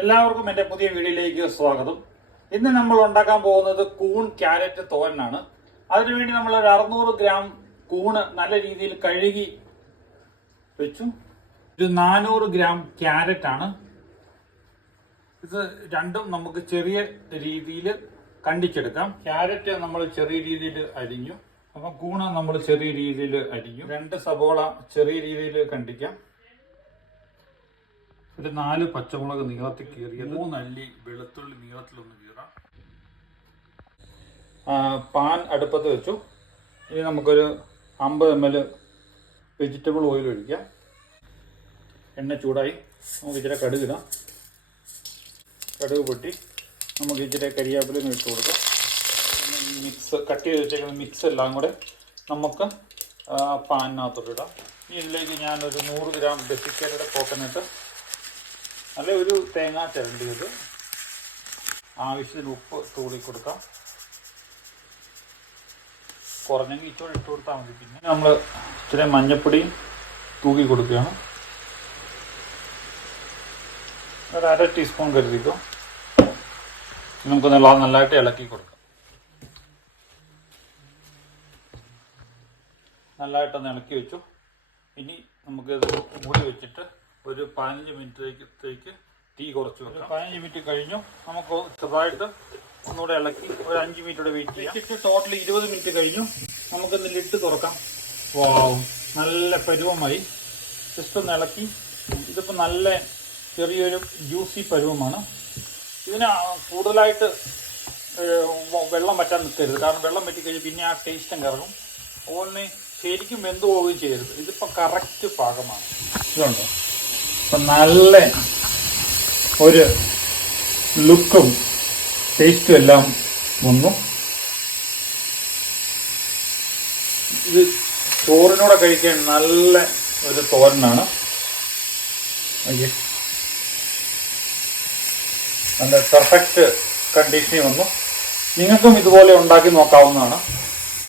എല്ലാവർക്കും എൻ്റെ പുതിയ വീഡിയോയിലേക്ക് സ്വാഗതം. ഇന്ന് നമ്മൾ ഉണ്ടാക്കാൻ പോകുന്നത് കൂൺ ക്യാരറ്റ് തോരനാണ്. അതിനുവേണ്ടി നമ്മൾ ഒരു 600 ഗ്രാം കൂണ് നല്ല രീതിയിൽ കഴുകി വെച്ചു. ഒരു 400 ഗ്രാം ക്യാരറ്റ് ആണ്. ഇത് രണ്ടും നമുക്ക് ചെറിയ രീതിയിൽ കണ്ടിച്ചെടുക്കാം. ക്യാരറ്റ് നമ്മൾ ചെറിയ രീതിയിൽ അരിഞ്ഞു. അപ്പം കൂണ് നമ്മൾ ചെറിയ രീതിയിൽ അരിഞ്ഞു. 2 സബോള ചെറിയ രീതിയിൽ കണ്ടിക്കാം. ഒരു 4 പച്ചമുളക് നീളത്തിൽ കീറിയത്, 3 അല്ലി വെളുത്തുള്ളി നീളത്തിലൊന്ന് കീറാം. പാൻ അടുപ്പത്ത് വെച്ചു. ഇനി നമുക്കൊരു 50 ml വെജിറ്റബിൾ ഓയിൽ ഒഴിക്കാം. എണ്ണ ചൂടായി. നമുക്ക് ഇച്ചിരി കടുകിടാം. കടുക് പൊട്ടി നമുക്ക് ഇച്ചിരി കരിയാപ്പിലയും ഇട്ട് കൊടുക്കാം. മിക്സ് കട്ട് ചെയ്ത് വെച്ചേക്കുന്ന മിക്സ് എല്ലാം കൂടെ നമുക്ക് പാനിനകത്തോട്ടിടാം. ഇതിലേക്ക് ഞാനൊരു 100 ഗ്രാം ഡെസിക്കേറ്റഡ് കോക്കനട്ട്, നല്ല ഒരു തേങ്ങ ചിരണ്ടിയത്, ആവശ്യത്തിന് ഉപ്പ് തൂളി കൊടുക്കാം. കുറഞ്ഞെങ്കിൽ ഇച്ചോടെ ഇട്ട് കൊടുത്താൽ മതി. പിന്നെ നമ്മൾ ഇച്ചിരി മഞ്ഞപ്പൊടിയും തൂക്കി കൊടുക്കുകയാണ്. ഒരു 1/2 ടീസ്പൂൺ കരുതിക്കോ. നമുക്ക് നല്ലതായിട്ട് ഇളക്കി കൊടുക്കാം. നല്ലതായിട്ടൊന്ന് ഇളക്കി വെച്ചു. ഇനി നമുക്കിത് മൂടി വെച്ചിട്ട് ഒരു 15 മിനിറ്റത്തേക്ക് തീ കുറച്ച് വെക്കാം. 15 മിനിറ്റ് കഴിഞ്ഞു. നമുക്ക് ചെറുതായിട്ട് ഒന്നുകൂടെ ഇളക്കി ഒരു 5 മിനിറ്റ് കൂടെ വെയിറ്റ് ചെയ്യാം. വെച്ചിട്ട് ടോട്ടൽ 20 മിനിറ്റ് കഴിഞ്ഞു. നമുക്കൊന്ന് ലിഡ് തുറക്കാം. വാവ്, നല്ല പരുവമായി. ജസ്റ്റ് ഒന്ന് ഇളക്കി. ഇതിപ്പോൾ നല്ല ചെറിയൊരു ജ്യൂസി പരുവമാണ്. ഇതിന് കൂടുതലായിട്ട് വെള്ളം വറ്റാൻ നിൽക്കരുത്. കാരണം വെള്ളം വറ്റിക്കഴിഞ്ഞ് പിന്നെ ആ ടേസ്റ്റ് അങ്ങ് ഇറങ്ങും. അതുപോലെ ശരിക്കും വെന്ത് പോവുകയും ചെയ്യരുത്. ഇതിപ്പോൾ കറക്റ്റ് പാകമാണ്. ഇതുണ്ടോ? അപ്പം നല്ല ഒരു ലുക്കും ടേസ്റ്റും എല്ലാം വന്നു. ഇത് ചോറിനൂടെ കഴിക്കാൻ നല്ല ഒരു തോരനാണ്. നല്ല പെർഫെക്റ്റ് കണ്ടീഷനിൽ വന്നു. നിങ്ങൾക്കും ഇതുപോലെ ഉണ്ടാക്കി നോക്കാവുന്നതാണ്.